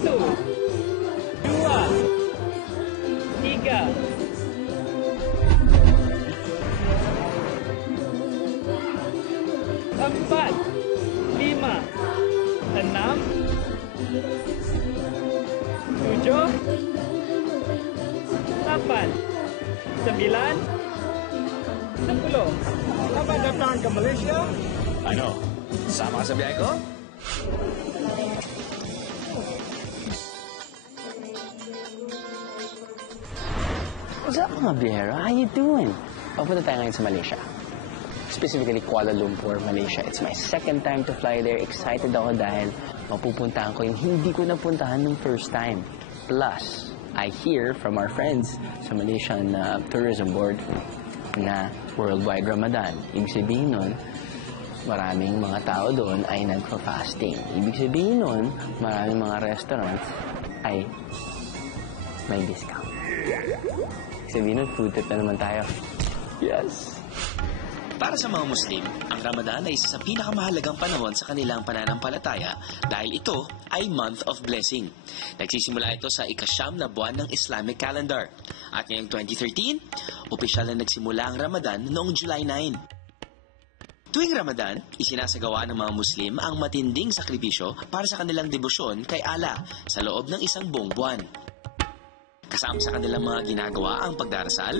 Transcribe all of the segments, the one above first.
Satu, dua, tiga, empat, lima, enam, tujuh, lapan, sembilan, 10. Selamat datang ke Malaysia. Ano? Sama ka sa biyahe ko? What's up, mga biyahero? How you doing? Papunta tayo ngayon sa Malaysia. Specifically, Kuala Lumpur, Malaysia. It's my second time to fly there. Excited ako dahil mapupuntahan ko yung hindi ko napuntahan nung first time. Plus, I hear from our friends sa Malaysian Tourism Board na worldwide Ramadan. Ibig sabihin nun, maraming mga tao doon ay nagpa-fasting. Ibig sabihin nun, maraming mga restaurants ay may discount. Ibig sabihin nun, food trip na naman tayo. Yes! Para sa mga Muslim, ang Ramadan ay isa sa pinakamahalagang panahon sa kanilang pananampalataya dahil ito ay month of blessing. Nagsisimula ito sa ika-9 na buwan ng Islamic calendar. At ngayong 2013, opisyal na nagsimula ang Ramadan noong July 9. Tuwing Ramadan, isinasagawa ng mga Muslim ang matinding sakripisyo para sa kanilang debosyon kay Allah sa loob ng isang buong buwan. Kasama sa kanilang mga ginagawa ang pagdarasal,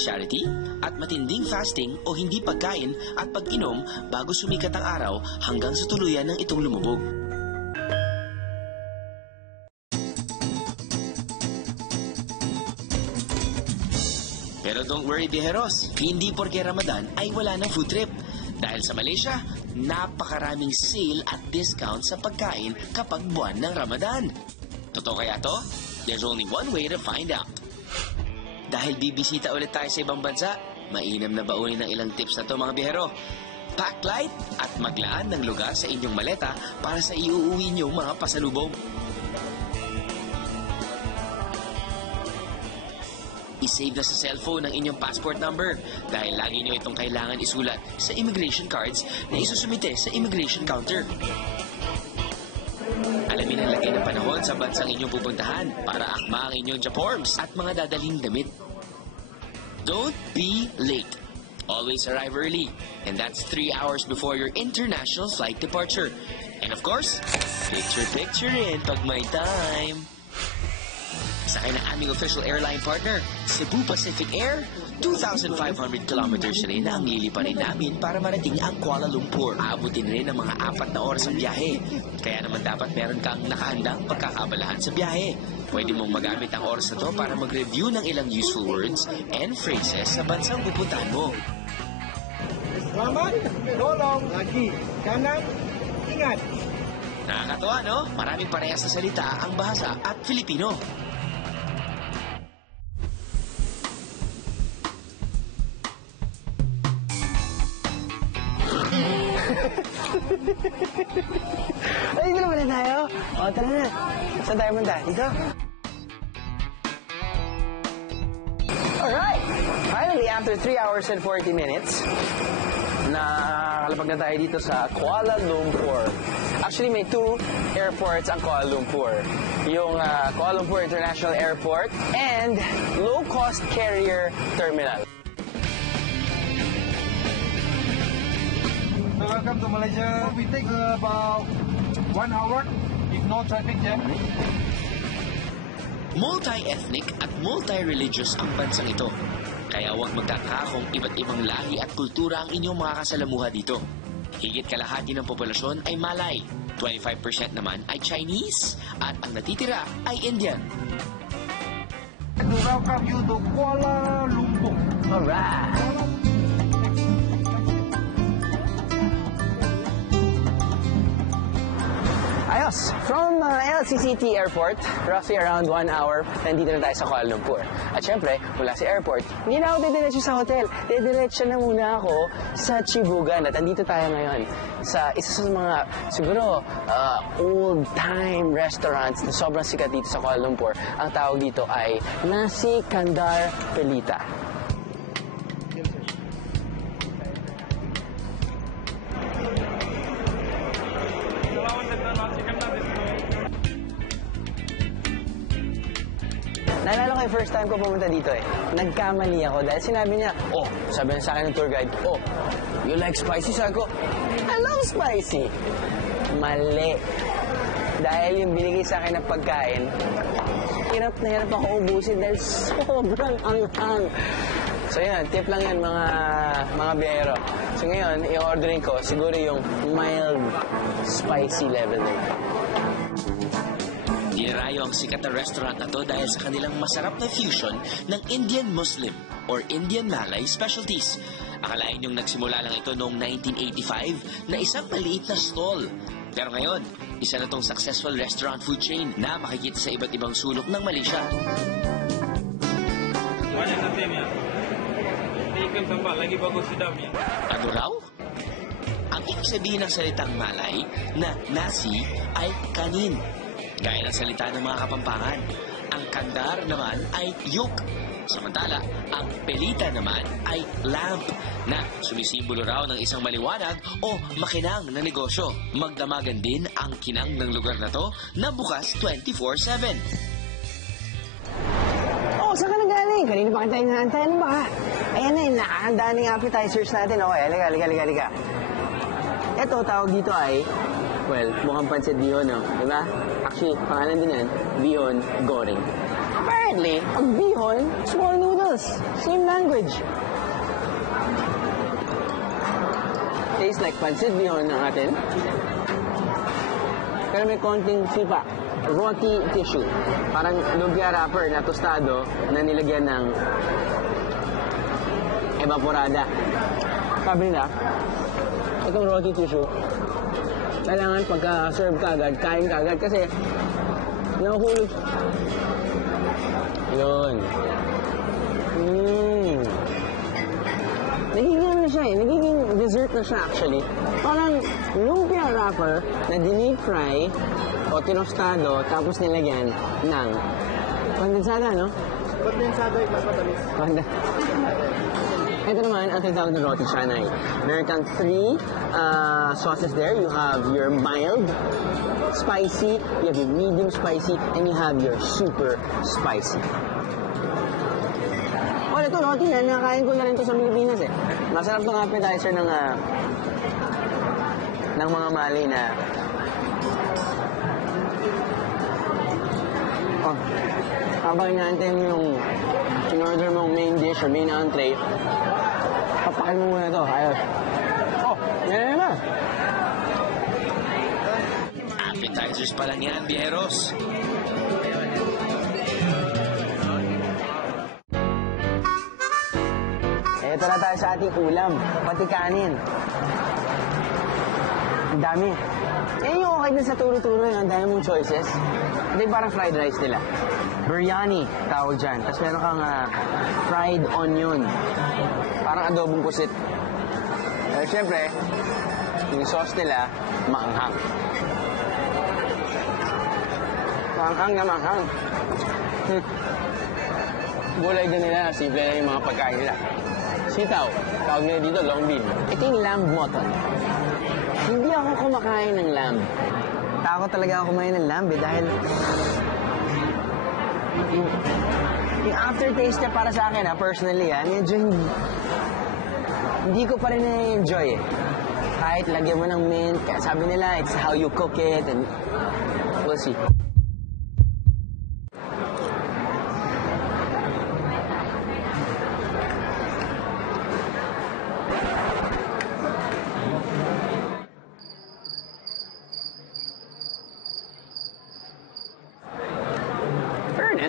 charity, at matinding fasting o hindi pagkain at pag-inom bago sumikat ang araw hanggang sa tuluyan ng itong lumubog. Pero don't worry, biheros, hindi porke Ramadan ay wala ng food trip. Dahil sa Malaysia, napakaraming sale at discount sa pagkain kapag buwan ng Ramadan. Totoo kaya to? There's only one way to find out. Dahil bibisita ulit tayo sa ibang bansa, mainam na baunin ng ilang tips na to, mga bihero. Pack light at maglaan ng lugar sa inyong maleta para sa iuuwi niyong mga pasalubong. I-save na sa cellphone ang inyong passport number dahil lagi niyo itong kailangan isulat sa immigration cards na isusumite sa immigration counter. Alamin ang lagay ng panahon sa bansang inyong pupuntahan para akma ang inyong japorms at mga dadalhin damit. Don't be late. Always arrive early. And that's 3 hours before your international flight departure. And of course, picture in pag may time. Sakay ng aming official airline partner, Cebu Pacific Air. 2,500 kilometers rin ang liliparin namin para marating ang Kuala Lumpur. Aabutin rin ng mga 4 na oras ang biyahe. Kaya naman dapat meron kang nakahandang pagkakabalahan sa biyahe. Pwede mong magamit ang oras na to para mag-review ng ilang useful words and phrases sa bansang pupuntahan mo. Selamat, tolong, lagi, kanan, ingat. Nakakatawa, no? Maraming parehas na salita ang bahasa at Filipino. Ay, dito naman na tayo. O, tara na. Saan tayo punta? Dito? Alright! Finally, after 3 hours and 40 minutes, nakakalapag na tayo dito sa Kuala Lumpur. Actually, may 2 airports ang Kuala Lumpur. Yung Kuala Lumpur International Airport and low-cost carrier terminal. Welcome to Malaysia. We take about 1 hour if no traffic jam. Multi-ethnic at multi-religious ang bansang ito. Kaya huwag magtataka kung iba't ibang lahi at kultura ang inyong mga kasalamuha dito. Higit kalahati ng populasyon ay Malay, 25% naman ay Chinese, at ang natitira ay Indian. To welcome you to Kuala Lumpur. Alright! Ayos! From LCCT Airport, roughly around 1 hour, nandito na tayo sa Kuala Lumpur. At syempre, mula sa airport, hindi na ako didiretso sa hotel. Didiretso na muna ako sa Chibugan. At nandito tayo ngayon sa isa sa mga, siguro, old-time restaurants na sobrang sikat dito sa Kuala Lumpur. Ang tawag dito ay Nasi Kandar Pelita. Naalala ko yung first time ko pumunta dito eh. Nagkamali ako dahil sinabi niya, sabi niya sa akin ng tour guide, you like spicy? Sabi ko, I love spicy. Mali. Dahil yung binigay sa akin ng pagkain, hirap na hirap ako ubusin dahil sobrang anghang. So yan, tip lang yan mga biyahero. So ngayon, i-orderin ko siguro yung mild spicy level nila. Dinarayo ang sikat na restaurant na to dahil sa kanilang masarap na fusion ng Indian Muslim or Indian Malay specialties. Akalain yung nagsimula lang ito noong 1985 na isang maliit na stall. Pero ngayon, isa na tong successful restaurant food chain na makikita sa iba't ibang sulok ng Malaysia. Banyak nantinya. Ikan sambal lagi bagus sedapnya. Ano raw? Ang ibig sabihin ng salitang Malay na nasi ay kanin. Gaya ng salita ng mga Kapampangan. Ang kandar naman ay yuk. Samantala, ang pelita naman ay lamp na sumisimbolo raw ng isang maliwanag o makinang na negosyo. Magdamagan din ang kinang ng lugar na to na bukas 24/7. Saan ka nagaling? Kanina pa kita inaantay. Ano ba? Ayan na, nakahanda na yung appetizers natin. Okay, halika. Ito, tawag dito ay, mukhang pancit bihon, no? Diba? Actually, pangalan din yan, bihon goreng. Apparently, ang bihon, small noodles. Same language. Tastes like pancit bihon ng atin. Pero may konting sipa. Roti tissue. Parang lumpia wrapper na tostado na nilagyan ng evaporada. Sabi nila, itong roti tissue, kailangan pagka-serve ka agad, kain ka agad kasi nahuhulog. Yun. Nagiging na siya eh. Nagiging dessert na siya actually. Parang lumpia wrapper na deep fry o tinostado tapos nilagyan ng kondensada, no? Kondensado ay mas matamis. Ito naman, ang tinatawag na roti canai. Meron kang 3 sauces there. You have your mild spicy, you have your medium spicy, and you have your super spicy. Ito roti na, nakakain ko na rin ito sa Pilipinas eh. Masarap itong appetizer ng mga Malay na habang inaantay mo yung in-order mong main dish or main entree, papakin mo muna ito. Ayos. Yan naman. Appetizers pa lang yan, biyeros. Ito na tayo sa ating ulam, pati kanin. Ang dami. Yung okay din sa turo-turo yun, ang dami mong choices. Hindi parang fried rice nila. Biryani, tawag dyan. Tapos meron kang fried onion. Parang adobong pusit. Pero syempre, yung sauce nila, maanghang. Maanghang na maanghang. Gulay din nila, simple na yung mga pagkain nila. Sitaw, tawag nila dito, long bean. Ito yung lamb mutton. Hindi ako kumakain ng lamb. Takot talaga ako kumain ng lamb dahil yung aftertaste niya para sa akin, personally, medyo hindi ko pa rin na-enjoy eh. Kahit lagyan mo ng mint, sabi nila, it's how you cook it, and we'll see.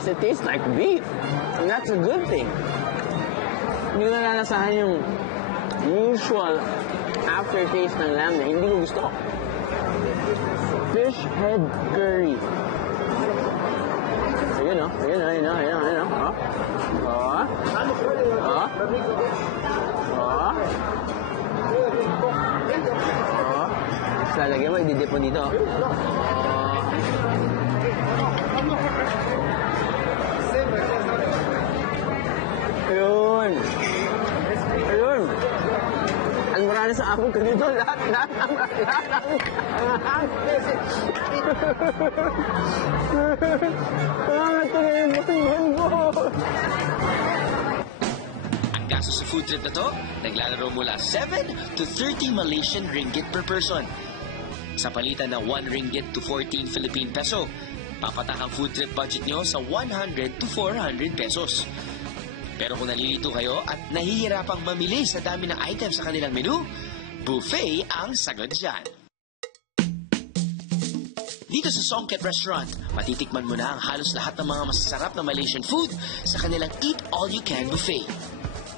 It tastes like beef. And that's a good thing. Hindi ko nalalasahan yung usual aftertaste ng lamb na hindi ko gusto. Fish head curry. Ayun o. Ayun o. Tapos lalagyan mo, ididip mo dito. Ayun. Ang marami sa amin ko dito, lahat. Ito na yung Ang gasto sa food trip na to, naglalaro mula 7 to 30 Malaysian ringgit per person. Sa palitan na 1 ringgit to 14 Philippine peso, papatak ang food trip budget nyo sa 100 to 400 pesos. Pero kung nalilito kayo at nahihirapang mamili sa dami ng items sa kanilang menu, buffet ang sagot dyan. Dito sa Songket Restaurant, matitikman mo na ang halos lahat ng mga masasarap na Malaysian food sa kanilang Eat All You Can buffet.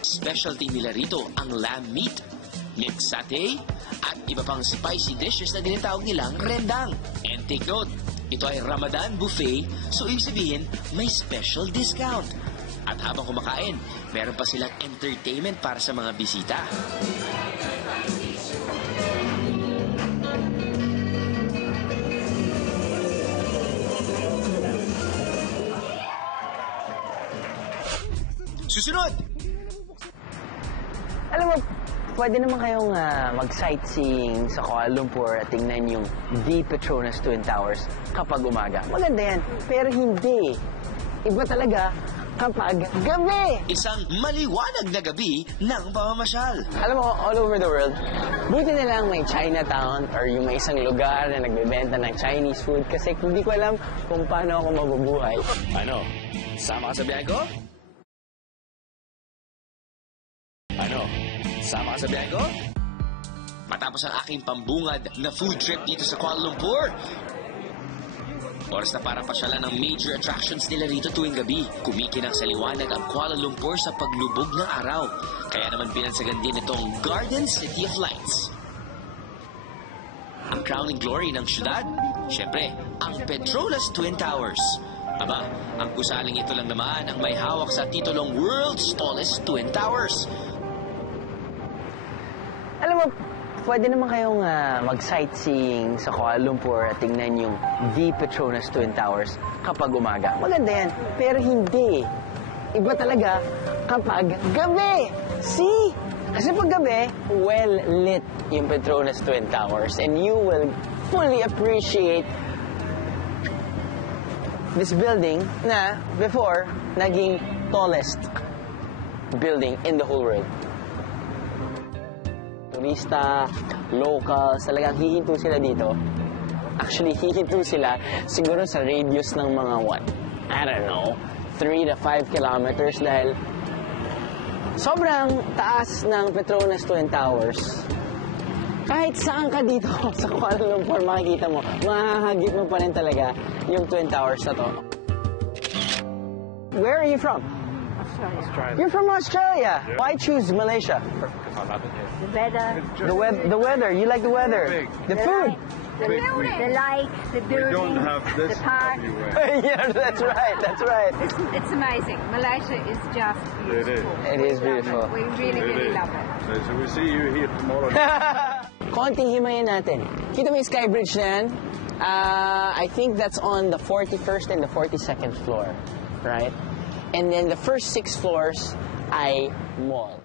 Specialty nila rito ang lamb meat, mixed satay, at iba pang spicy dishes na dinatawag nilang rendang. And take note, ito ay Ramadan buffet, so ibig sabihin may special discount. At habang kumakain, meron pa silang entertainment para sa mga bisita. Susunod! Alam mo, pwede naman kayong mag-sightseeing sa Kuala Lumpur at tingnan yung The Petronas Twin Towers kapag umaga. Maganda yan, pero hindi. Iba talaga kapag gabi. Isang maliwanag na gabi ng pamamasyal. Alam mo, all over the world, buti na lang may Chinatown or yung may isang lugar na nagbebenta ng Chinese food kasi hindi ko alam kung paano ako mabubuhay. Ano? Sama ka sa biyahe ko? Ano? Sama ka sa biyahe ko? Matapos ang aking pambungad na food trip dito sa Kuala Lumpur, oras na para pasyalan ng major attractions nila rito tuwing gabi. Kumikinang sa liwanag ang Kuala Lumpur sa paglubog ng araw. Kaya naman binansagan din itong Garden City of Lights. Ang crowning glory ng syudad, syempre, ang Petronas Twin Towers. Aba, ang gusaling ito lang naman ang may hawak sa titulong World's Tallest Twin Towers. Alam mo, pwede naman kayong mag-sightseeing sa Kuala Lumpur at tingnan yung The Petronas Twin Towers kapag umaga. Maganda yan, pero hindi. Iba talaga kapag gabi. See? Kasi pag gabi, well-lit yung Petronas Twin Towers and you will fully appreciate this building na before naging tallest building in the whole world. Turista, locals, talagang hihinto sila dito. Actually, hihinto sila siguro sa radius ng mga I don't know, 3 to 5 kilometers dahil sobrang taas ng Petronas Twin Towers. Kahit saan ka dito sa Kuala Lumpur makikita mo, mahahagip mo pa rin talaga yung Twin Towers na to. Where are you from? Australia. You're from Australia. Yeah. Why choose Malaysia? I love it here. The weather, The weather. You like the weather. Big. The food. the light, the building, don't have this the park. everywhere. Yeah, that's right. That's right. It's amazing. Malaysia is just beautiful. It is beautiful. We really love it. So we see you here tomorrow. Konting himayin natin. Kita mo yung sky bridge na yan? I think that's on the 41st and the 42nd floor. Right? And then the first 6 floors ay mall.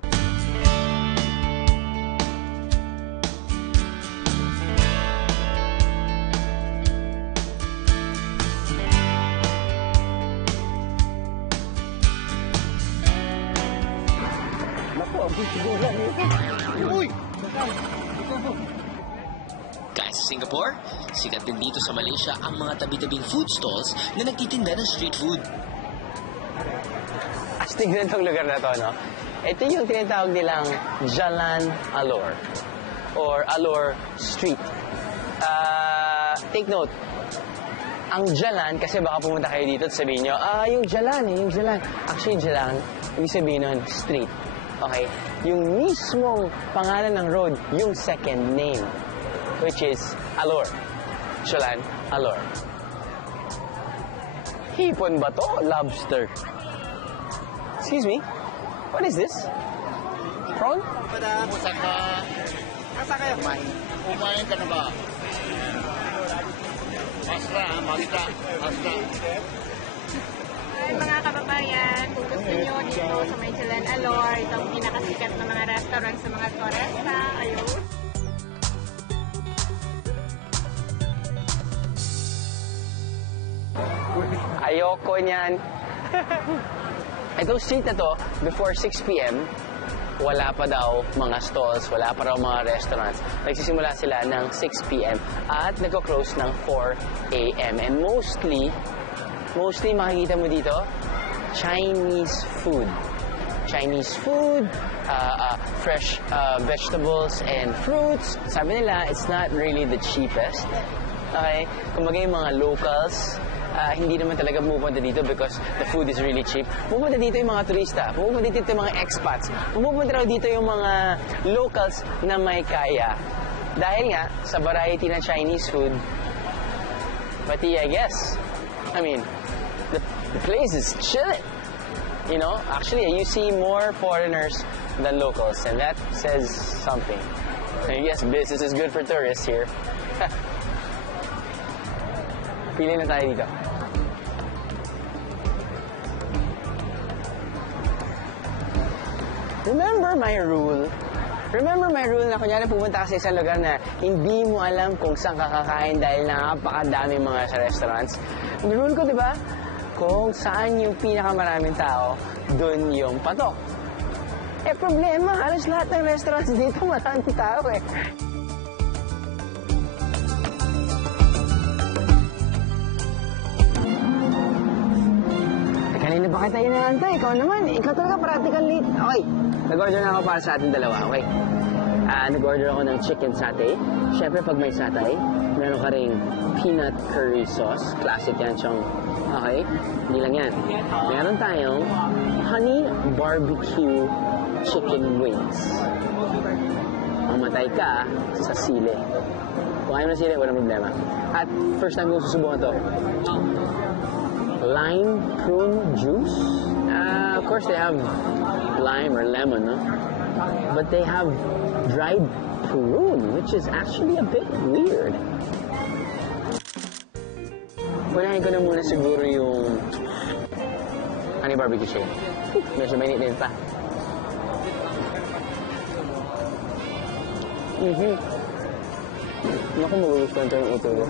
Guys, sa Singapore, sikat din dito sa Malaysia ang mga tabi-tabing food stalls na nagtitinda ng street food. Astig na itong lugar na to, no? Ito yung tinatawag nilang Jalan Alor or Alor Street. Take note, ang Jalan, kasi baka pumunta kayo dito at sabihin nyo, yung Jalan, yung Jalan. Actually, Jalan, ibig sabihin nun, street. Okay? Yung mismong pangalan ng road, yung second name, which is Alor. Jalan Alor. Hipon ba to? Lobster. Excuse me? What is this? Prawn? Kumain ka na ba? Masra. Ay, mga kababayan, kung gusto nyo dito sa may Jalan Alor, itong pinakasikat na mga restaurant sa mga Torresta, ayun. Ayoko niyan. Itong street na to, before 6 p.m., wala pa daw mga stalls, wala pa raw mga restaurants. Nagsisimula sila ng 6 p.m. at nagko-close ng 4 a.m. And mostly makikita mo dito, Chinese food. Chinese food, fresh vegetables and fruits. Sabi nila, it's not really the cheapest. Okay? Kumbaga yung mga locals, hindi naman talaga pumupunta dito because the food is really cheap. Pumupunta dito yung mga turista, pumupunta dito yung mga expats, pumupunta raw dito yung mga locals na may kaya. Dahil nga, sa variety ng Chinese food, pati I guess, I mean, the place is chilling. You know, actually, you see more foreigners than locals, and that says something. I guess business is good for tourists here. Pili na tayo dito. Remember my rule na kunyari pumunta ka sa isang lugar na hindi mo alam kung saan kakakain dahil napakadaming mga sa restaurants. Ang rule ko, di ba? Kung saan yung pinakamaraming tao, dun yung patok. Eh, problema, halos lahat ng restaurants dito maraming tao eh. Kanina ba kita inaantay? Ikaw naman. Ikaw talaga practical late. Okay. Nag-order na ako para sa ating dalawa. Okay. Nag-order ako ng chicken satay. Siyempre, pag may satay, meron ka ring peanut curry sauce. Classic yan, Chong. Okay. Hindi lang yan. Meron tayong honey barbecue chicken wings. Mamatay ka sa sili. Kung ayaw na sili, walang problema. At first time kong susubukan to. Lime prune juice. Of course, they have lime or lemon, no? But they have dried prune, which is actually a bit weird. Punahin ko na muna siguro yung honey barbecue chicken. Medyo mainit din pa. Naku, magugustuhan ito yung uto ko.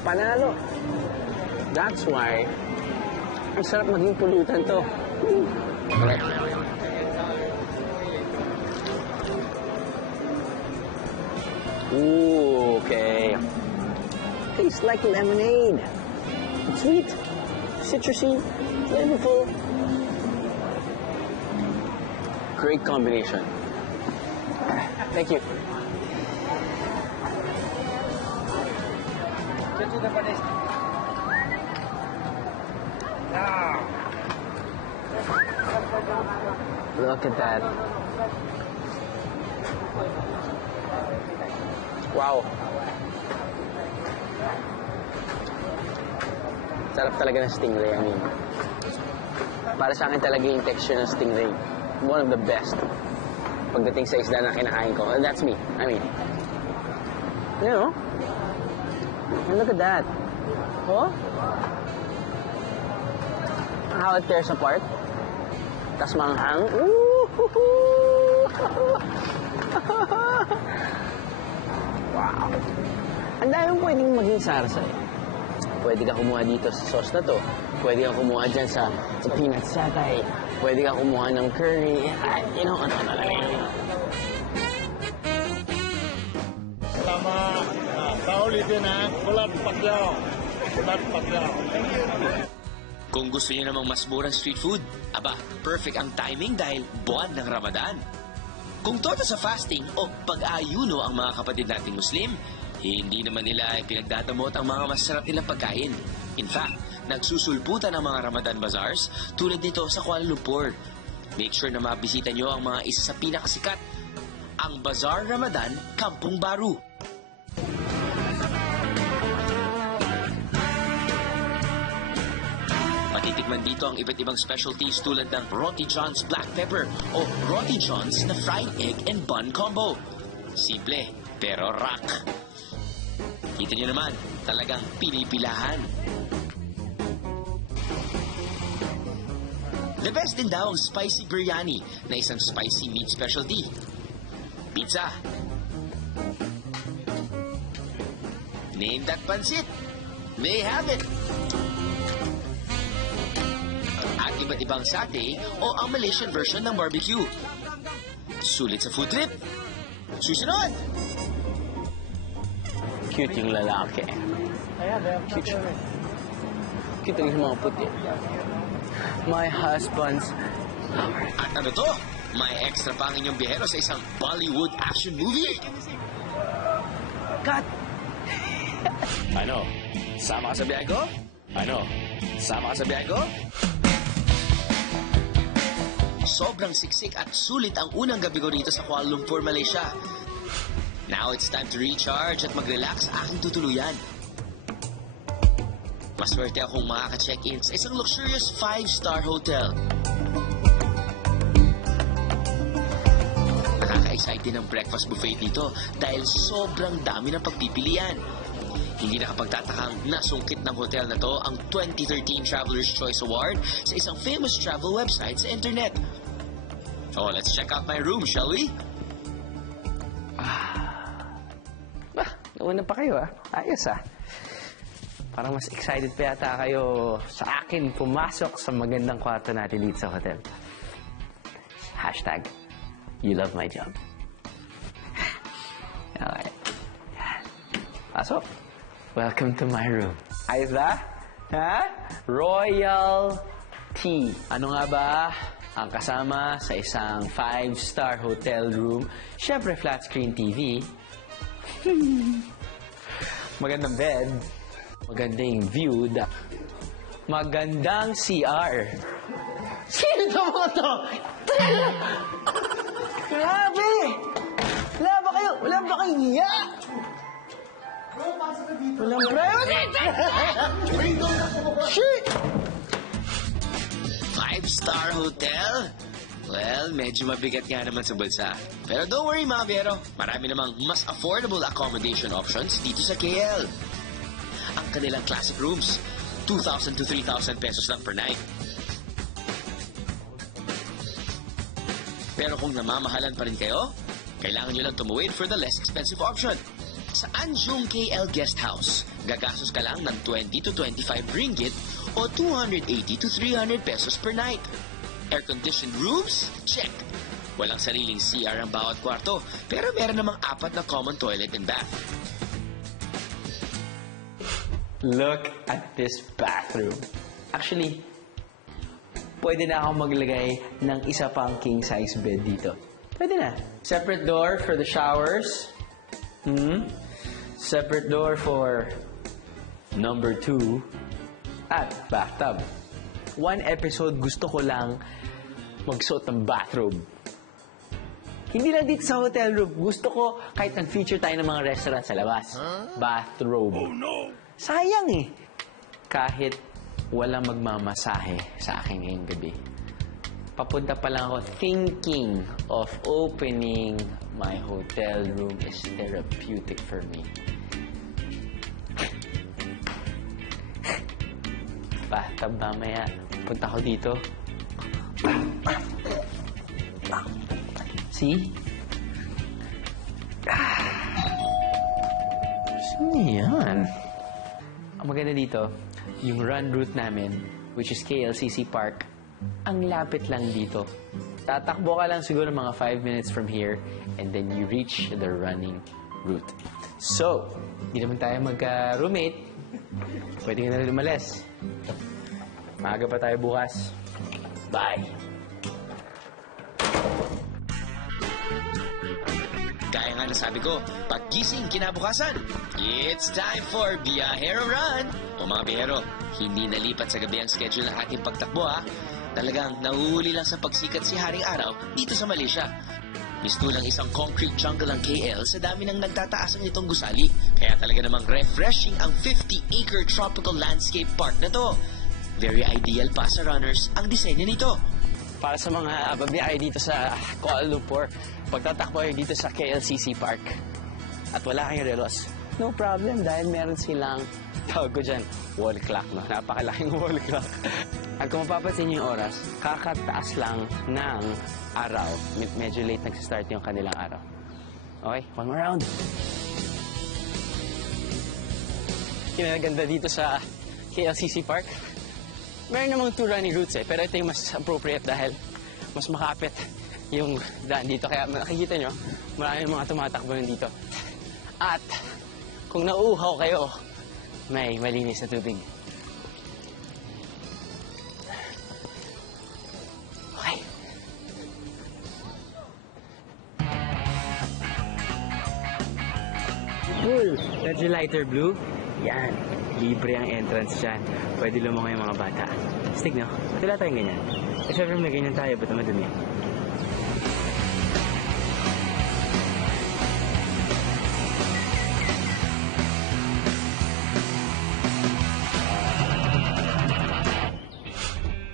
Panalo. That's why ang sarap maging pulutan to. Ooh, okay. Tastes like lemonade. It's sweet, citrusy, flavorful. Great combination. Thank you. Look at that. Wow. Sarap talaga ng stingray. I mean, para sa akin talaga yung texture ng stingray. One of the best. Pagdating sa isda na kinakain ko. And that's me. I mean, you know, and look at that. Oh? How it tears apart. Tas manghang. Wow. Ang dami pwedeng maging sarsa eh. Pwede ka kumuha dito sa sauce na to. Pwede ka kumuha dyan sa peanut satay. Pwede ka kumuha ng curry. You know, ano. Salamat. Sa ulitin ha. Kulat Pacquiao. Kung gusto niyo namang mas murang street food, aba, perfect ang timing dahil buwan ng Ramadan. Kung todo sa fasting o pag-aayuno ang mga kapatid nating Muslim, hindi naman nila pinagdadamot ang mga masarap nilang pagkain. In fact, nagsusulputan ang mga Ramadan bazaars tulad nito sa Kuala Lumpur. Make sure na mabisita nyo ang mga isa sa pinakasikat, ang Bazaar Ramadan Kampung Baru. Matitikman dito ang iba't ibang specialties tulad ng Roti John's Black Pepper o Roti John's na fried egg and bun combo. Simple, pero rock. Kita nyo naman, talagang pinipilahan. The best din daw ang spicy biryani na isang spicy meat specialty. Pizza. Name that pansit. they have it. At iba't ibang satay o ang Malaysian version ng barbecue. Sulit sa food trip. Susunod! Cute yung lalaki. Cute siya. Cute yung mga puti. My husband's lover. At ano to? May extra pa ang inyong biyahero sa isang Bollywood action movie. Cut! Ano? Sama ka sa biyahe ko? Ano? Sama ka sa biyahe ko? Sobrang siksik at sulit ang unang gabi ko rito sa Kuala Lumpur, Malaysia. Now it's time to recharge at mag-relax sa aking tutuluyan. Maswerte akong makaka-check-in sa isang luxurious 5-star hotel. Nakaka-excite din ang breakfast buffet dito dahil sobrang dami ng pagpipilian. Hindi nakapagtatakang nasungkit ng hotel na to ang 2013 Traveler's Choice Award sa isang famous travel website sa internet. Oh, let's check out my room, shall we? Nauna pa kayo Ayos Parang mas excited pa yata kayo sa akin pumasok sa magandang kwarto natin dito sa hotel. Hashtag, you love my job. Okay. Pasok. Welcome to my room. Ayos ba? Royal Tea. Ano nga ba ang kasama sa isang 5-star hotel room? Siyempre, flat screen TV. Magandang bed. Magandang view. Magandang CR. Sino to mga to? Grabe! Wala ba kayo niya? Walang privacy! Shit! 5-star hotel? Well, medyo mabigat nga naman sa bulsa. Pero don't worry mga biyero, marami namang mas affordable accommodation options dito sa KL. Ang kanilang classic rooms, 2,000 to 3,000 pesos lang per night. Pero kung namamahalan pa rin kayo, kailangan nyo lang tumuwid for the less expensive option. Sa Anjung KL Guest House, gagastos ka lang ng 20 to 25 ringgit o 280 to 300 pesos per night. Air-conditioned rooms? Check. Walang sariling CR ang bawat kwarto, pero meron namang 4 na common toilet and bath. Look at this bathroom. Actually, pwede na ako maglagay ng isa pang king-size bed dito. Pwede na. Separate door for the showers. Separate door for number 2 at bathtub. One episode gusto ko lang magsuot ng bathrobe. Hindi lang dito sa hotel room. Gusto ko kahit nag-feature tayo ng mga restaurant sa labas. Bathrobe. Oh no! Sayang Kahit walang magmamasahe sa akin ngayong gabi. Papunta pa lang ako thinking of opening my hotel room is therapeutic for me. Bathtub mamaya. Punta ko dito. See? Saan yan? Ang maganda dito, yung run route namin, which is KLCC Park, ang lapit lang dito. Tatakbo ka lang siguro mga 5 minutes from here and then you reach the running route. So, hindi naman tayo magka-roommate. Pwede ka na rin umalis. Maaga pa tayo bukas. Bye! Gaya nga nasabi ko, paggising kinabukasan, it's time for Biyahero Run! O mga biyahero, hindi nalipat sa gabi ang schedule ng ating pagtakbo Talagang nahuhuli lang sa pagsikat si Haring Araw dito sa Malaysia. Mistulang isang concrete jungle ang KL sa dami ng nagtataas ang itong gusali. Kaya talaga namang refreshing ang 50-acre tropical landscape park na to. Very ideal pa sa runners ang disenyo nito. Para sa mga babiyahe dito sa Kuala Lumpur, pagtatakbo kayo dito sa KLCC Park at wala kayong relos, no problem dahil meron silang, tawag ko dyan, wall clock. No? Napakalaking wall clock. At kung mapapansin niyo yung oras, kakataas lang ng araw. Medyo late nagsistart yung kanilang araw. Okay, one more round. kinaganda dito sa KLCC Park. Meron namang two running routes eh, pero ito yung mas appropriate dahil mas makapit yung daan dito. Kaya makikita nyo, maraming mga tumatakbo dito. At kung nauuhaw kayo, may malinis na tubig. Okay. Cool! That's the lighter blue. Yan. Libre ang entrance dyan. Pwede lumangoy yung mga bata. Stig, no? Ba't wala tayong ganyan? Eh, syempre may ganyan tayo. Ba't madumi?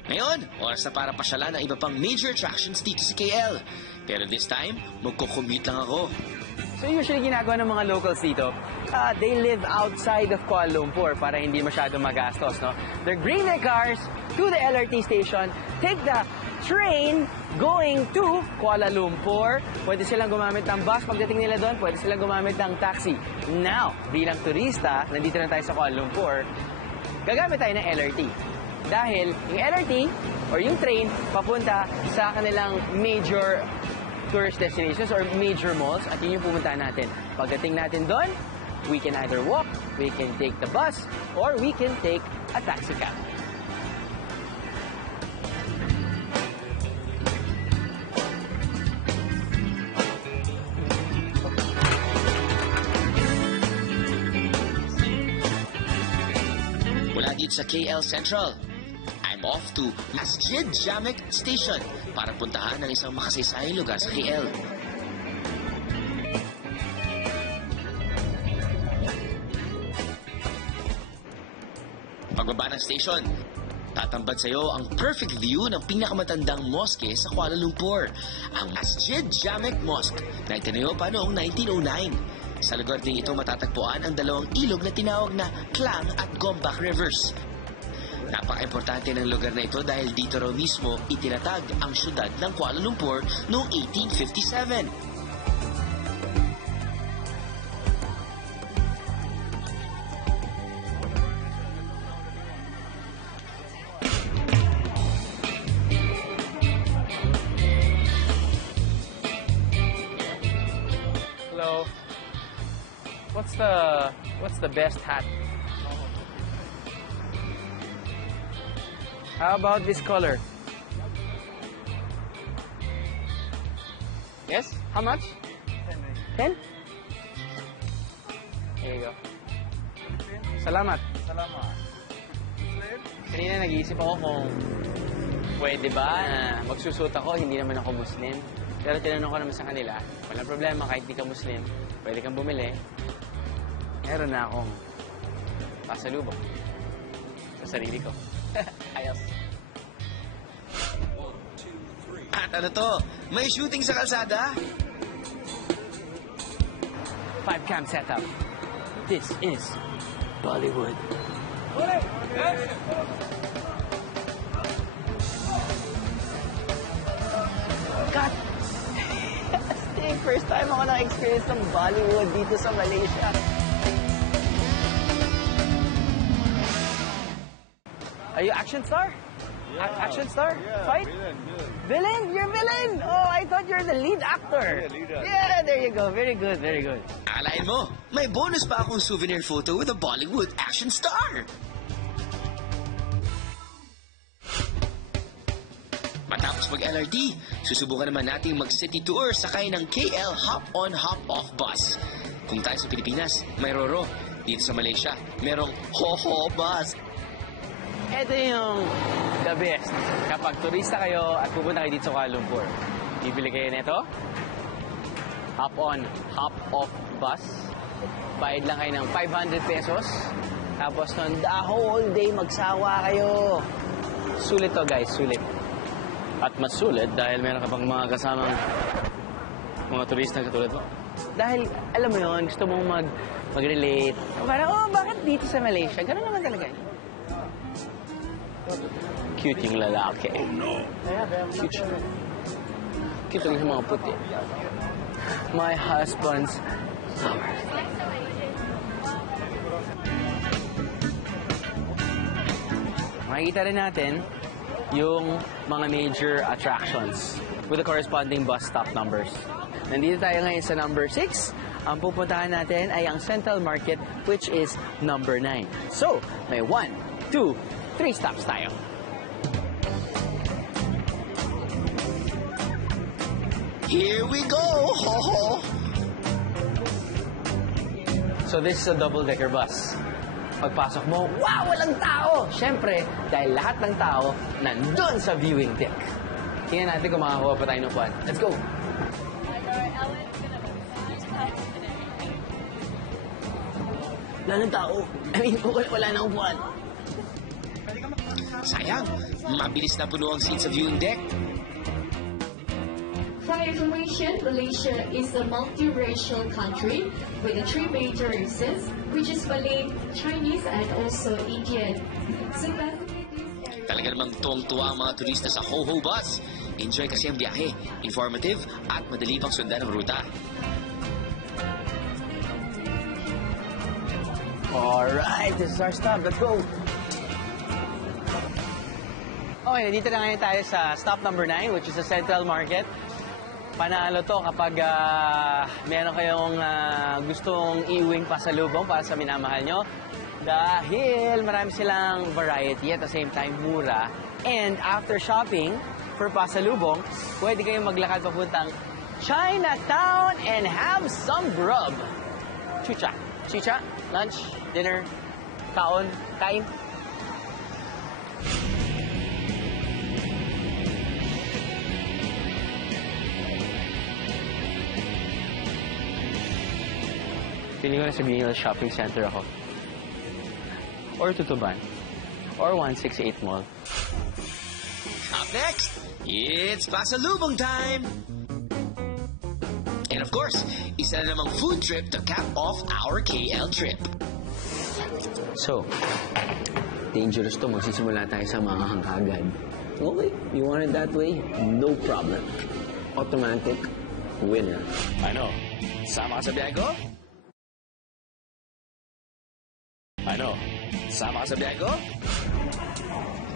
Ngayon, oras na para pasyalan ang iba pang major attractions dito sa KL. Pero this time, magko-commute lang ako. So usually ginagawa ng mga locals dito, they live outside of Kuala Lumpur para hindi masyado magastos, no? They bring their cars to the LRT station, take the train going to Kuala Lumpur. Pwede silang gumamit ng bus pagdating nila doon, pwede silang gumamit ng taxi. Now, bilang turista, nandito na tayo sa Kuala Lumpur, gagamit tayo ng LRT. Dahil yung LRT or yung train papunta sa kanilang major tourist destinations or major malls at yun yung pumuntahan natin. Pagdating natin doon, we can either walk, we can take the bus, or we can take a taxi cab. Mula dito sa KL Central, I'm off to Masjid Jamek Station para puntahan ang isang makasaysayang lugar sa KL. Pagbaba ng station, tatambad sa'yo ang perfect view ng pinakamatandang mosque sa Kuala Lumpur, ang Masjid Jamek Mosque na itinayo pa noong 1909. Sa lugar din ito matatagpuan ang dalawang ilog na tinawag na Klang at Gombak Rivers. Napaka-importante ng lugar na ito dahil dito raw mismo itinatag ang syudad ng Kuala Lumpur noong 1857. Hello. What's the best hat? How about this color? Yes? How much? 10? Here you go. Salamat. Kanina nag-iisip ako kung pwede ba na magsusot ako, hindi naman ako Muslim. Pero tinanong ko naman sa kanila, walang problema kahit di ka Muslim, pwede kang bumili. Meron na akong pasalubong sa sarili ko. Ayos. At ano to? May shooting sa kalsada? 5-cam setup. This is Bollywood. God! First time ako na-experience ng Bollywood dito sa Malaysia. Are you action star? Yeah. Action star? Yeah, Fight? Villain? You're villain! Oh, I thought you're the lead actor. Yeah, lead actor. Yeah, there you go. Very good, very good. Akalain mo, may bonus pa akong souvenir photo with a Bollywood action star. Matapos mag-LRT, susubukan naman nating mag-city tour sakay ng KL Hop-on Hop-off bus. Kung tayo sa Pilipinas, may Roro. Dito sa Malaysia, merong Ho-ho bus. Ito yung the best. Kapag turista kayo at pupunta kayo dito sa Kuala Lumpur, bibili kayo nito. Hop-on, hop-off bus. Bayad lang kayo ng 500 pesos. Tapos nun, the whole day magsawa kayo. Sulit to guys, sulit. At mas sulit dahil meron ka pang mga kasamang mga turista katulad mo. Dahil, alam mo yun, gusto mong mag-relate. Parang, oh, bakit dito sa Malaysia? Ganun naman talaga. Cute yung lalaki. Oh, no. Cute siya. Cute yung mga puti. My husband's summer. makikita rin natin yung mga major attractions with the corresponding bus stop numbers. Nandito tayo ngayon sa number 6. Ang pupuntahan natin ay ang Central Market, which is number 9. So, may 1, 2, 3 stops tayo. Here we go! Ho ho! So this is a double-decker bus. Pagpasok mo, wow, walang tao! Siyempre, dahil lahat ng tao nandun sa viewing deck. Tingnan natin kung makakuha pa tayo ng kwan. Let's go! Wala ng tao. I mean, wala nang kwan. Sayang, mabilis na puno ang seat sa viewing deck. For information, Malaysia is a multiracial country with 3 major races, which is Malay, Chinese, and also Indian. So Talaga namang tuwang-tuwa ang mga turista sa Ho Ho Bus. Enjoy kasi ang biyahe, informative at madali pang sundan ang ruta. Alright, this is our stop. Let's go! Okay, nandito na ngayon tayo sa stop number 9, which is the Central Market. Panalo to kapag meron kayong gustong iuwing pasalubong para sa minamahal nyo. Dahil marami silang variety at the same time mura. And after shopping for pasalubong, pwede kayong maglakad papuntang Chinatown and have some grub. Chucha. Chicha, lunch, dinner, kaon, kain. Feeling ko na sabihin nila shopping center ako. Or Tutuban. Or 168 Mall. Up next, it's pasalubong time! And of course, isa na namang food trip to cap off our KL trip. So, dangerous to. Magsisimula tayo sa mga hangkagad. Okay, you want it that way? No problem. Automatic winner. Ano? Sama ka sa biyahe ko? Ano? Sama ka sa biyahe ko?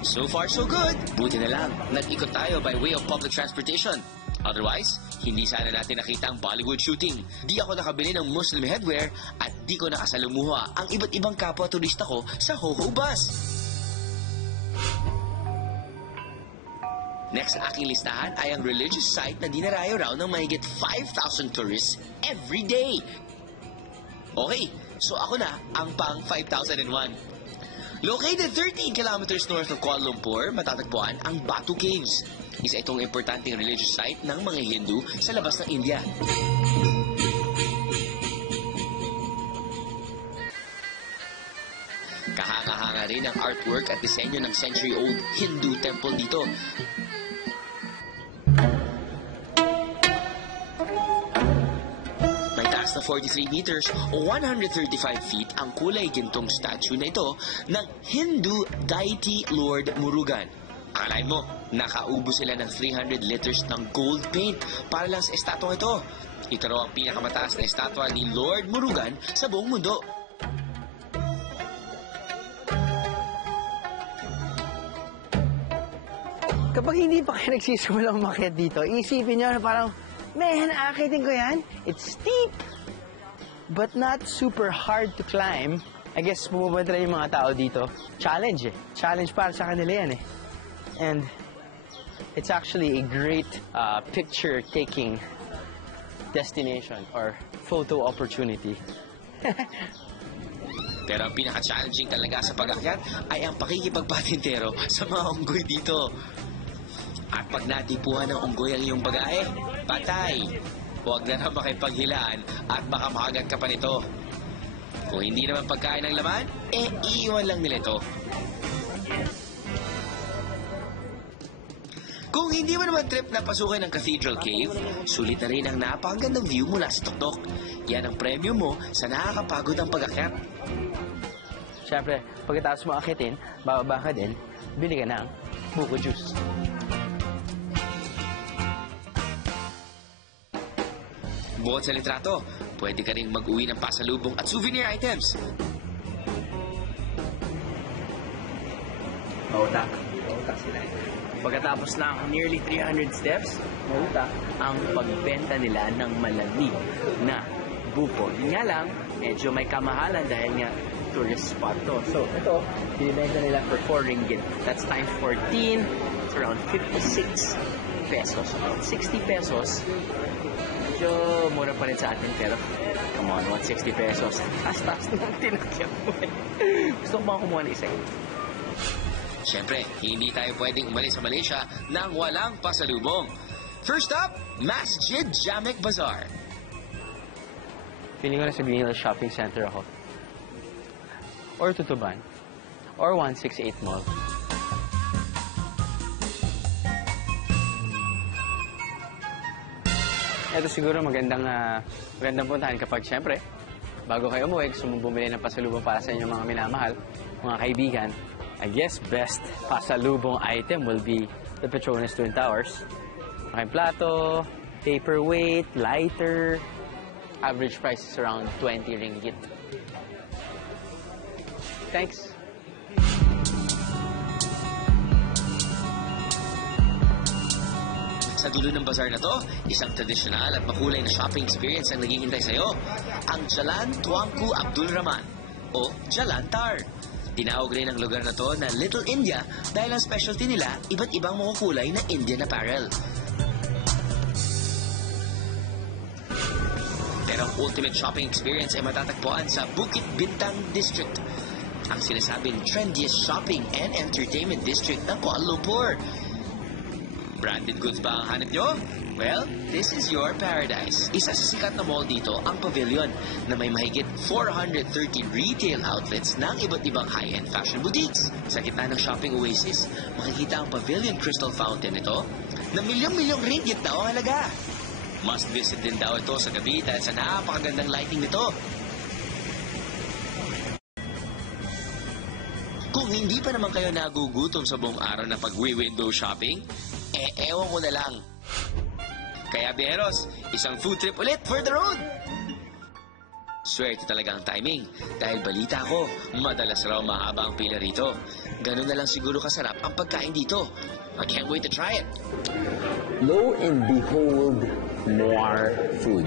So far, so good. Buti na lang, nag-ikot tayo by way of public transportation. Otherwise, hindi sana natin nakita ang Bollywood shooting. Di ako nakabili ng Muslim headwear at di ko nakasalumuha ang iba't ibang kapwa turista ko sa Ho Ho Bus. Next sa aking listahan ay ang religious site na dinarayo raw ng mahigit 5,000 tourists every day. Okay, so ako na ang pang 5,001. Located 13 kilometers north of Kuala Lumpur, matatagpuan ang Batu Caves. Isa itong importanteng religious site ng mga Hindu sa labas ng India. Kahanga-hanga rin ang artwork at disenyo ng century-old Hindu temple dito. May taas na 43 meters o 135 feet ang kulay gintong statue na ito ng Hindu deity Lord Murugan. Akalain mo, nakaubo sila ng 300 liters ng gold paint para lang sa estatwang ito. Ito raw ang pinakamataas na estatwa ni Lord Murugan sa buong mundo. Kapag hindi pa kayo nagsisimulang umakyat dito, isipin nyo na parang, man, akitin ko yan. It's steep, but not super hard to climb. I guess pupunta na yung mga tao dito. Challenge eh. Challenge para sa kanila yan eh. And it's actually a great picture-taking destination or photo opportunity. Pero ang pinaka-challenging talaga sa pag-akyat ay ang pakikipagpatintero sa mga unggoy dito. At pag natipuhan ng unggoy ang iyong pag-ae, patay. Huwag na naman makipaghilaan at baka makagat ka pa nito. Kung hindi naman pagkain ng laman, iiwan lang nila ito. Kung hindi mo naman trip na pasukin ng Cathedral Cave, sulit na rin ang napakagandang view mula sa tuktok. Yan ang premyo mo sa nakakapagod ang pag-akyat. Siyempre, pagkatapos mo akitin, bababa ka din, bili ka ng buko juice. Bukod sa litrato, pwede ka rin mag-uwi ng pasalubong at souvenir items. Mautak. Mautak sila. Pagkatapos ng nearly 300 steps, mautak ang pagbenta nila ng malamig na buko. Yun nga lang, medyo may kamahalan dahil nga tourist spot to. So, ito, binibenta nila for 4 ringgit. That's times 14. It's around 56 pesos. About 60 pesos. Medyo mura pa rin sa atin, pero come on, 160 pesos. Taas-taas naman tinakyan mo. Gusto ko bang kumuha ng isa? Siyempre, hindi tayo pwedeng umalis sa Malaysia nang walang pasalubong. First up, Masjid Jamek Bazaar. Feeling ko na sabihin na shopping center ako. Or Tutuban. Or 168 Mall. Ito siguro magandang puntahan kapag siyempre, bago kayo umuwi, gusto mong bumili ng pasalubong para sa inyong mga minamahal, mga kaibigan. I guess best pasalubong item will be the Petronas Twin Towers. May plato, paperweight, lighter. Average price is around 20 ringgit. Thanks. Sa dulo ng bazaar na to, isang tradisyonal at makulay na shopping experience ang naghihintay sa'yo. Ang Jalan Tuanku Abdul Rahman o Jalan Tar. Tinawag rin ang lugar na to na Little India dahil ang specialty nila, iba't ibang makukulay na Indian apparel. Pero ang ultimate shopping experience ay matatagpuan sa Bukit Bintang District, ang sinasabing trendiest shopping and entertainment district ng Kuala Lumpur. Branded goods ba ang hanap nyo? Well, this is your paradise. Isa sa sikat na mall dito ang Pavilion na may mahigit 430 retail outlets ng iba't ibang high-end fashion boutiques. Sa gitna ng shopping oasis, makikita ang Pavilion Crystal Fountain ito na milyong-milyong ringgit daw ang halaga. Must visit din daw ito sa gabi dahil sa napakagandang lighting nito. Kung hindi pa naman kayo nagugutom sa buong araw na pag-window shopping, ewan ko na lang. Kaya Beros, isang food trip ulit for the road! Swerte talaga ang timing dahil balita ko, madalas raw mahaba ang pila rito. Ganun na lang siguro kasarap ang pagkain dito. I can't wait to try it. Lo and behold, more food.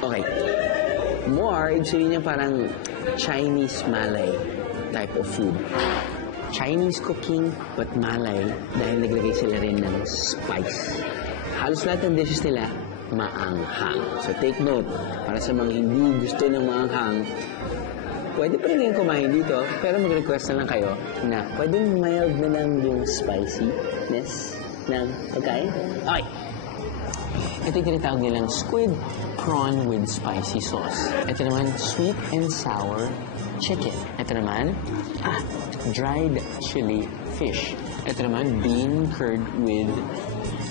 Okay. More, ibig sabihin niya parang Chinese Malay type of food. Chinese cooking, but Malay dahil naglagay sila rin ng spice. Halos lahat ng dishes nila, maanghang. So take note, para sa mga hindi gusto ng maanghang, pwede pa rin kumain dito, pero mag-request na lang kayo na pwedeng mild na lang yung spiciness ng pagkain. Okay. Ito yung tinatawag nilang squid prawn with spicy sauce. Ito naman, sweet and sour chicken. Ito naman, dried chili fish. Ito naman, bean curd with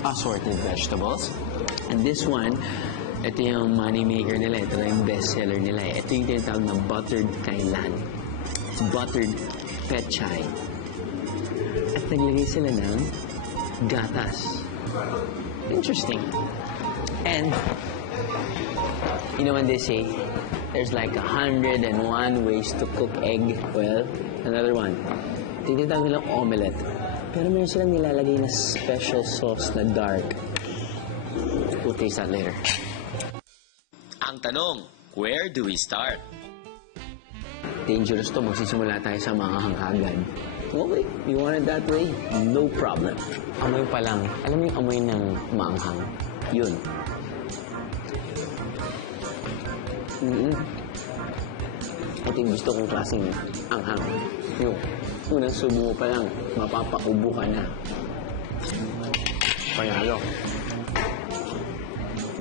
assorted vegetables. And this one, ito yung money maker nila. Ito yung best seller nila. Ito yung tinatawag na buttered kailan. It's buttered pechay. At naglagay sila ng gatas. Interesting. And, you know when they say, there's like 101 ways to cook egg. Well, another one. Tinatawag nilang omelette. Pero meron silang nilalagay na special sauce na dark. We'll taste that later. Ang tanong, where do we start? Dangerous to. Magsisimula tayo sa mga hanghagan. Okay, you want it that way? No problem. Amoy pa lang. Alam mo yung amoy ng maanghang? Yun. Ito yung gusto kong klaseng anghang. Yung unang subo mo pa lang, mapapaubo ka na. Panalo.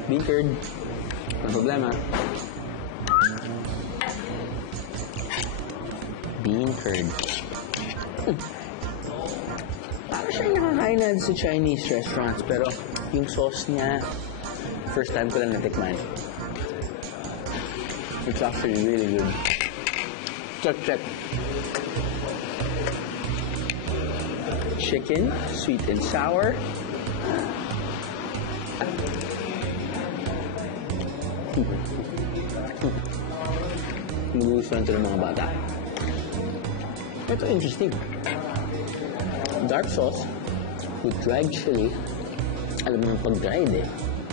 Bean curd. Ang problema. Bean curd. Parang siyang nakakain na sa Chinese restaurants, pero yung sauce niya, first time ko lang natikman. It's actually really good. Check. Chicken, sweet and sour. Nagustuhan ito ng mga bata. Ito interesting. dark sauce with dried chili. Alam mo pag dried eh.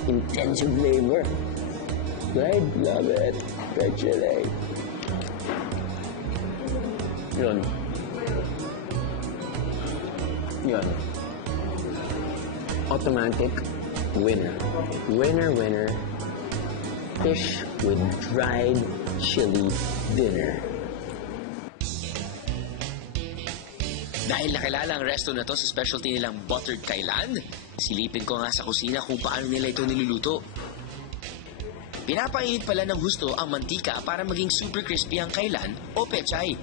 Intensive flavor. Dried, love it. Dried chili. Yun. Yun. Automatic winner. Winner, winner. Fish with dried chili dinner. Dahil nakilala ang resto na to sa specialty nilang buttered kailan, silipin ko nga sa kusina kung paano nila ito niluluto. Pinapainit pala ng husto ang mantika para maging super crispy ang kailan o pechay.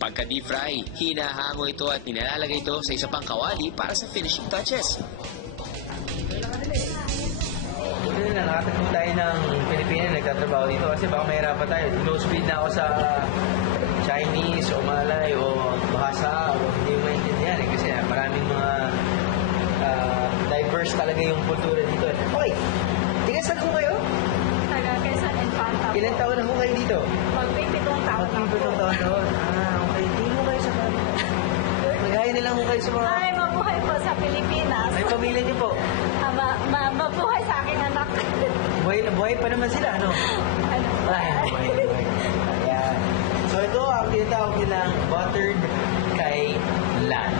Pagka deep fry, hinahango ito at nilalagay ito sa isa pang kawali para sa finishing touches. Buti na nakatagpo tayo ng Pilipinas, nagtatrabaho dito kasi baka mahirapan tayo. Low speed na ako sa Chinese o Malay o Bahasa o hindi mo maintindihan kasi maraming mga diverse talaga yung kultura dito. Hoy! Tiga saan ko kayo? Taga Quezon and Panta. Ilan taon na ho kayo dito? Mag-27 taon na po. 27 taon na. Okay. Hindi mo kayo sa mga... Magaya nilang ho kayo sa mga... Ay, mabuhay po sa Pilipinas. May pamilya niyo po. Mabuhay sa aking anak. Buhay pa naman sila, ano? Buhay. Ayan. So ito ang tinatawag nilang buttered kailan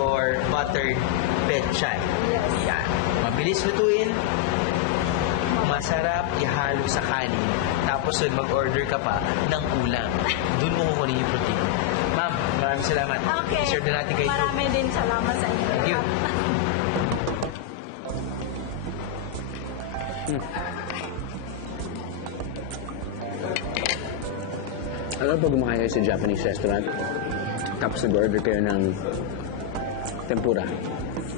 or buttered pechay. Yes. Yan. Mabilis lutuin, masarap ihalo sa kanin, tapos mag-order ka pa ng ulam. Doon mo kukunin yung protein. Ma'am, maraming salamat. Okay. Serve na natin kayo. Marami din salamat sa inyo. Thank you. Alam mo pag kumakain kayo sa Japanese restaurant, tapos nag-order kayo ng tempura.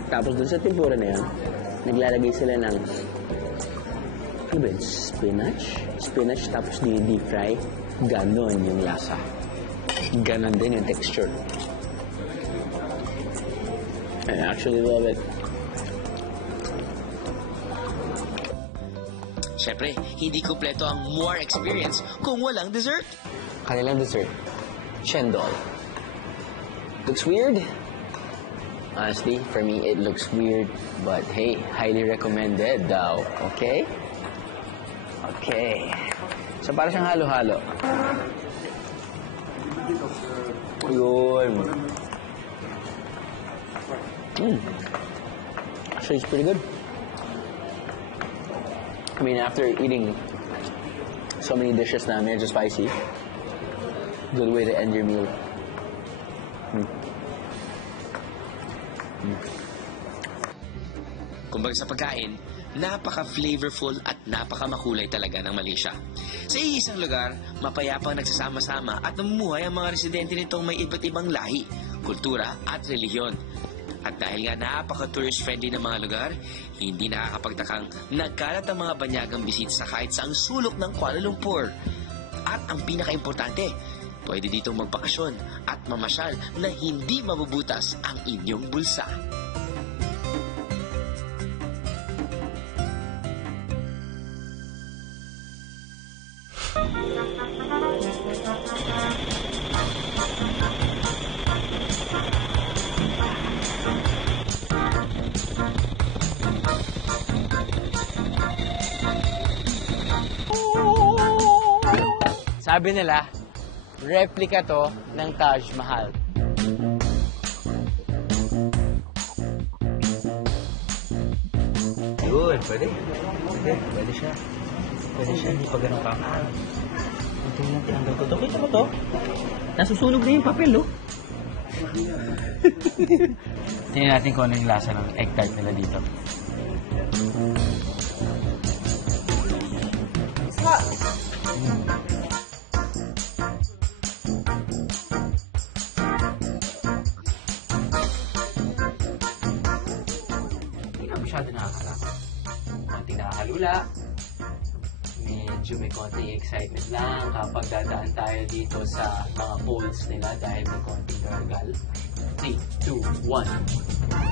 Tapos dun sa tempura na yan, naglalagay sila ng ano ba yun? Spinach tapos di-deep fry. Ganon yung lasa. Ganon din yung texture. I actually love it. Siyempre, hindi kumpleto ang more experience kung walang dessert. Kanilang dessert, chendol. Looks weird. Honestly, for me, it looks weird. But hey, highly recommended daw. Okay? Okay. So, para siyang halo-halo. Yun. Actually, it's pretty good. I mean, after eating so many dishes na medyo spicy, good way to end your meal. Kumbaga sa pagkain, napaka-flavorful at napaka-makulay talaga ng Malaysia. Sa iisang lugar, mapayapang nagsasama-sama at namumuhay ang mga residente nitong may iba't ibang lahi, kultura at relihiyon. At dahil nga napaka-tourist friendly ng mga lugar, hindi nakakapagtakang nagkalat ang mga banyagang bisita sa kahit saang sulok ng Kuala Lumpur. At ang pinaka-importante, pwede ditong magbakasyon at mamasyal na hindi mabubutas ang inyong bulsa. Sabi nila, replica to ng Taj Mahal. Yun, pwede. Pwede siya. Pwede siya, hindi pa ganun pa. Ito yung tinanggal ko. Kita mo to? Nasusunog na yung papel, oh. Tingnan natin kung ano yung lasa ng egg tart nila dito. Hindi na masyado nakakalak. Konting nakakalula. Medyo may konting excitement lang kapag dadaan tayo dito sa mga poles nila dahil may konting gargal. 3, 2, 1.